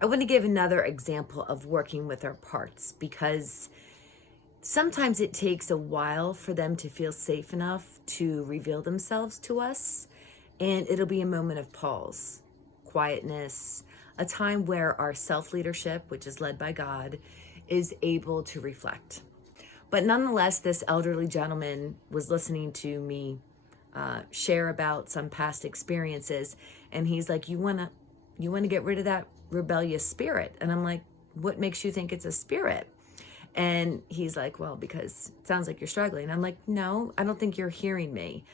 I want to give another example of working with our parts because sometimes it takes a while for them to feel safe enough to reveal themselves to us. And it'll be a moment of pause, quietness, a time where our self leadership, which is led by God, is able to reflect. But nonetheless, this elderly gentleman was listening to me share about some past experiences, and he's like, "You want to get rid of that rebellious spirit?" And I'm like, "What makes you think it's a spirit?" And he's like, "Well, because it sounds like you're struggling." I'm like, "No, I don't think you're hearing me.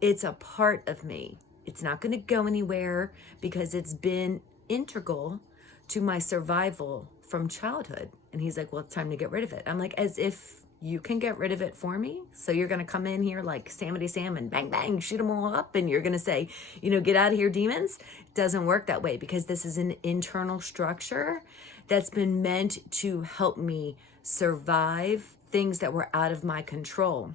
It's a part of me. It's not going to go anywhere because it's been integral to my survival from childhood." And he's like, "Well, it's time to get rid of it." I'm like, "As if you can get rid of it for me? So you're going to come in here like Samity Sam and bang, bang, shoot them all up. And you're going to say, get out of here, demons." It doesn't work that way because this is an internal structure that's been meant to help me survive things that were out of my control.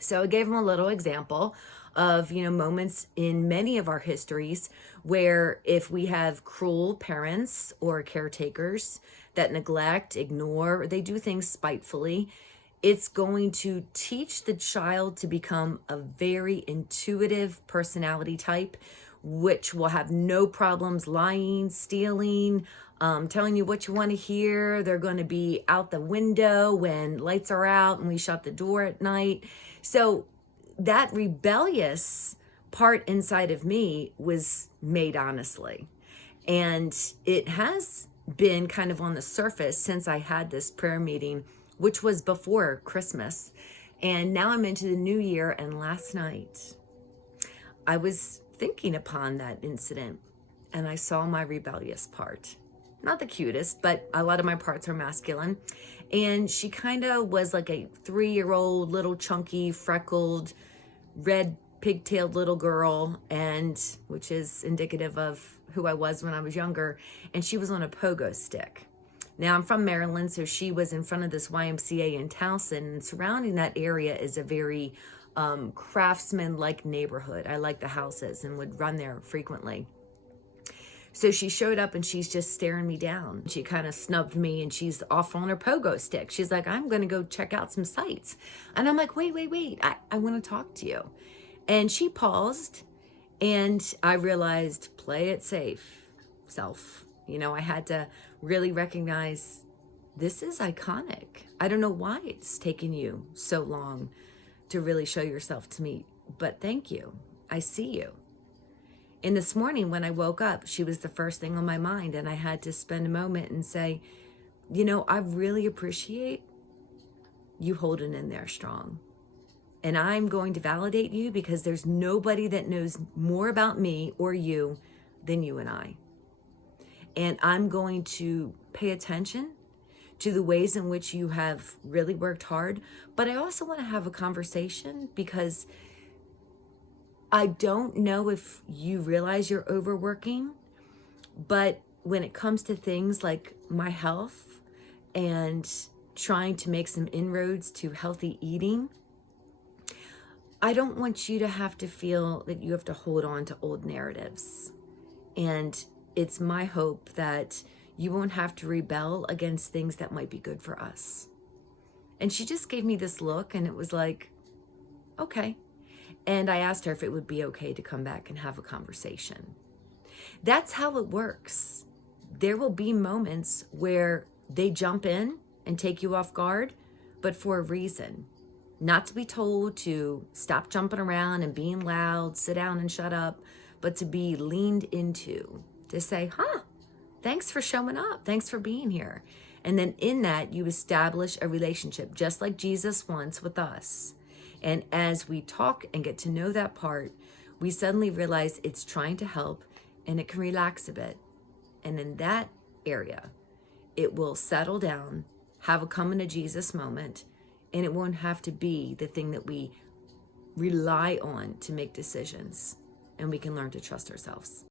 So I gave him a little example of, moments in many of our histories where if we have cruel parents or caretakers that neglect, ignore, they do things spitefully, it's going to teach the child to become a very intuitive personality type, which will have no problems lying, stealing, telling you what you want to hear. They're going to be out the window when lights are out and we shut the door at night. So that rebellious part inside of me was made honestly. And it has been kind of on the surface since I had this prayer meeting, which was before Christmas. And now I'm into the new year. And last night I was thinking upon that incident and I saw my rebellious part. Not the cutest, but a lot of my parts are masculine. And she kind of was like a 3-year-old little chunky, freckled, red pigtailed little girl, and which is indicative of who I was when I was younger. And she was on a pogo stick. Now I'm from Maryland, so she was in front of this YMCA in Towson, and surrounding that area is a very craftsman-like neighborhood. I like the houses and would run there frequently. So she showed up and she's just staring me down. She kind of snubbed me and she's off on her pogo stick. She's like, "I'm going to go check out some sites." And I'm like, wait. I want to talk to you. And she paused and I realized, play it safe, self. I had to really recognize this is iconic. I don't know why it's taken you so long to really show yourself to me, but thank you. I see you. And this morning when I woke up, she was the first thing on my mind. And I had to spend a moment and say, I really appreciate you holding in there strong. And I'm going to validate you because there's nobody that knows more about me or you than you and I. And I'm going to pay attention to the ways in which you have really worked hard. But I also want to have a conversation because I don't know if you realize you're overworking, but when it comes to things like my health and trying to make some inroads to healthy eating, I don't want you to have to feel that you have to hold on to old narratives. And it's my hope that you won't have to rebel against things that might be good for us. And she just gave me this look and it was like, okay. And I asked her if it would be okay to come back and have a conversation. That's how it works. There will be moments where they jump in and take you off guard, but for a reason. Not to be told to stop jumping around and being loud, sit down and shut up, but to be leaned into, to say, thanks for showing up. Thanks for being here. And then in that, you establish a relationship just like Jesus wants with us. And as we talk and get to know that part, we suddenly realize it's trying to help and it can relax a bit. And in that area, it will settle down, have a coming to Jesus moment, and it won't have to be the thing that we rely on to make decisions. And we can learn to trust ourselves.